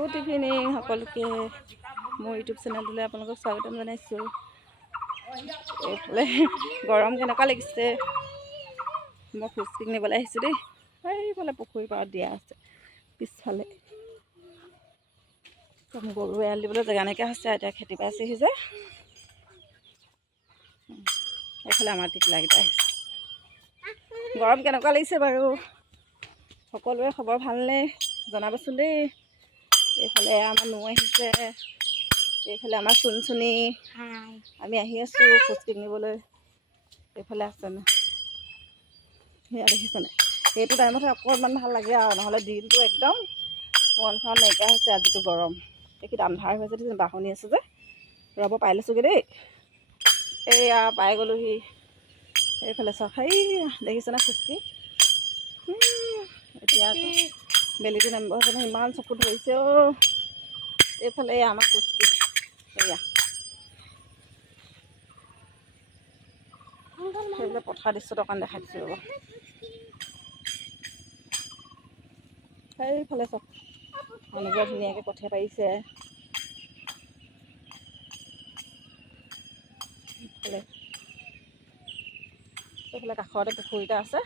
Good evening সকলোকে। মোৰ YouTube চেনেলটোলৈ আপোনালোকক স্বাগতম জনাইছোঁ। এইফালে গৰম কেনেকুৱা লাগিছে? মই খোজ কিনিবলৈ আহিছোঁ দেই। সেইফালে পুখুৰী পাৰত দিয়া আছে পিছফালে। গৰু এৰাল দিবলৈ জেগা নাইকিয়া হৈছে এতিয়া খেতি পাইছেহি যে। এইফালে আমাৰ টিকলাকেইটা আহিছে। গৰম কেনেকুৱা লাগিছে বাৰু? সকলোৰে খবৰ ভালনে? জনাবচোন দেই। এইফালে আমাৰ নৌ আহিছে এইফালে আমাৰ চুন চুনি আমি আহি আছোঁ খোজ কিনিবলৈ এইফালে আছেনে সেয়া দেখিছেনে সেইটো টাইমতহে অকণমান ভাল লাগে আৰু নহ'লে দিনটো একদম মন খান নাইকিয়া হৈছে আজিতো গৰম। এইখিনি আন্ধাৰ হৈছে দেখিছে বাহনি আছে যে। ৰ'ব পাই লৈছোগৈ দেই। এইয়া পাই গ'লোহি। এইফালে চাওক সেই দেখিছেনে খোজকি এতিয়া বেলিটো নামিব কাৰণে ইমান চকু ধৰিছে অ' এইফালে এয়া আমাৰ খোজকি এয়া সেইবিলাক পথাৰ দৃশ্যটো অকণ দেখাই দিছোঁ, ৰ'ব। সেইফালে চাওক মানুহবোৰে ধুনীয়াকৈ কঠীয়া পাৰিছে। এইফালে এইফালে কাষতে পুখুৰী এটা আছে।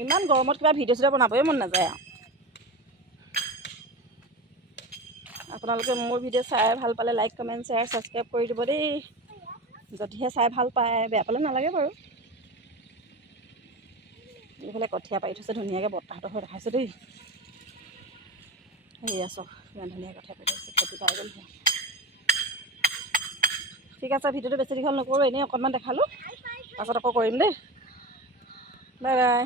ইমান গৰমত কিবা ভিডিঅ' চিডিঅ' বনাবই মন নাযায় আৰু। আপোনালোকে মোৰ ভিডিঅ' চাই ভাল পালে লাইক কমেণ্ট শ্বেয়াৰ ছাবস্ক্ৰাইব কৰি দিব দেই। যদিহে চাই ভাল পায় বেয়া পালে নালাগে বাৰু। এইফালে কঠীয়া পাৰি থৈছে ধুনীয়াকৈ বতাহটো হৈ দেখাইছে দেই। সেয়া চাওক ইমান ধুনীয়া কঠীয়া পাৰি থৈছে খেতি পাই গ'ল ঠিক আছে ভিডিঅ'টো বেছি দীঘল নকৰোঁ এনেই অকণমান দেখালোঁ। পাছত আকৌ কৰিম দেই। Bye bye.